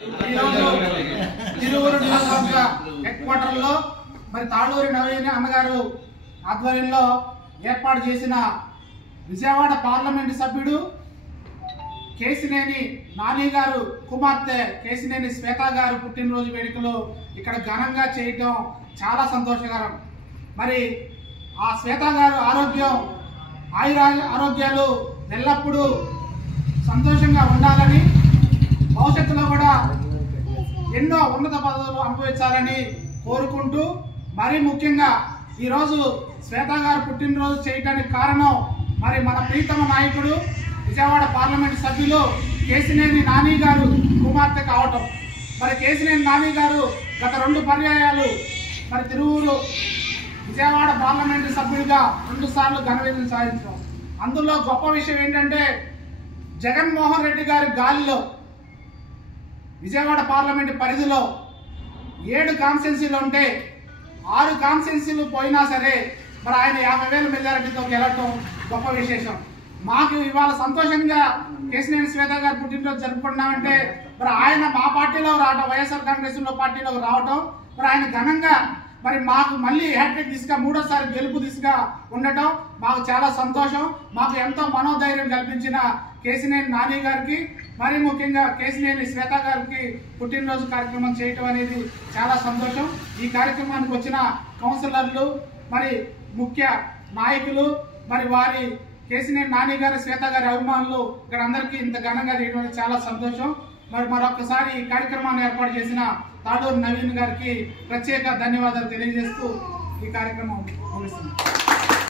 తిరువురు నియోజకవర్గ head quarter లో మరి తాళూరి నవీన్ అన్నగారు ఆధ్వర్యంలో ఏర్పాటు చేసిన విజయవాడ పార్లమెంటు సభ్యుడు కేసినేని నాని గారు కుమార్తె కేసినేని శ్వేత గారు పుట్టినరోజు వేడుకలు ఇక్కడ ఘనంగా చేయటం చాలా సంతోషకరం. మరి ఆ శ్వేత గారు ఆరోగ్యాలు ఎల్లప్పుడూ సంతోషంగా ఉండాలని, భవిష్యత్తులో కూడా ఎన్నో ఉన్నత పదవులు అనుభవించాలని కోరుకుంటూ, మరీ ముఖ్యంగా ఈరోజు శ్వేత గారు పుట్టినరోజు చేయడానికి కారణం మరి మన ప్రీతమ నాయకుడు విజయవాడ పార్లమెంట్ సభ్యులు కేసినేని నాని గారు కుమార్తె కావటం. మరి కేసినేని నాని గారు గత 2 పర్యాయాలు మరి తిరువురు విజయవాడ పార్లమెంటు సభ్యుడిగా 2 సార్లు ఘన విజయం సాధించడం. అందులో గొప్ప విషయం ఏంటంటే, జగన్మోహన్ రెడ్డి గారి గాలిలో విజయవాడ పార్లమెంటు పరిధిలో 7 కాన్స్టిట్యున్సీలు ఉంటే 6 కాన్స్టిట్యున్సీలు పోయినా సరే మరి ఆయన 50,000 మెజారిటీతో గెలవటం గొప్ప విశేషం. మాకు ఇవాళ సంతోషంగా కేసినేని శ్వేత గారు పుట్టినరోజు జరుపుకున్నామంటే మరి ఆయన మా పార్టీలో రావటం, వైఎస్ఆర్ కాంగ్రెస్ పార్టీలోకి రావటం, మరి ఆయన ఘనంగా మరి మాకు మళ్ళీ హ్యాట్రిక్ దిశగా 3వ గెలుపు దిశగా ఉండటం మాకు చాలా సంతోషం. మాకు ఎంతో మనోధైర్యం కల్పించిన కేసినేని నాని గారికి, మరి ముఖ్యంగా కేసినేని శ్వేత గారికి పుట్టినరోజు కార్యక్రమం చేయటం అనేది చాలా సంతోషం. ఈ కార్యక్రమానికి వచ్చిన కౌన్సిలర్లు, మరి ముఖ్య నాయకులు, మరి వారి కేసినేని నాని గారి శ్వేత గారి అభిమానులు ఇక్కడ అందరికీ ఇంత ఘనంగా చేయడం చాలా సంతోషం. మరి మరొకసారి ఈ కార్యక్రమాన్ని ఏర్పాటు చేసిన తాళూరి నవీన్ గారికి ప్రత్యేక ధన్యవాదాలు తెలియజేస్తూ ఈ కార్యక్రమం ముగిస్తుంది.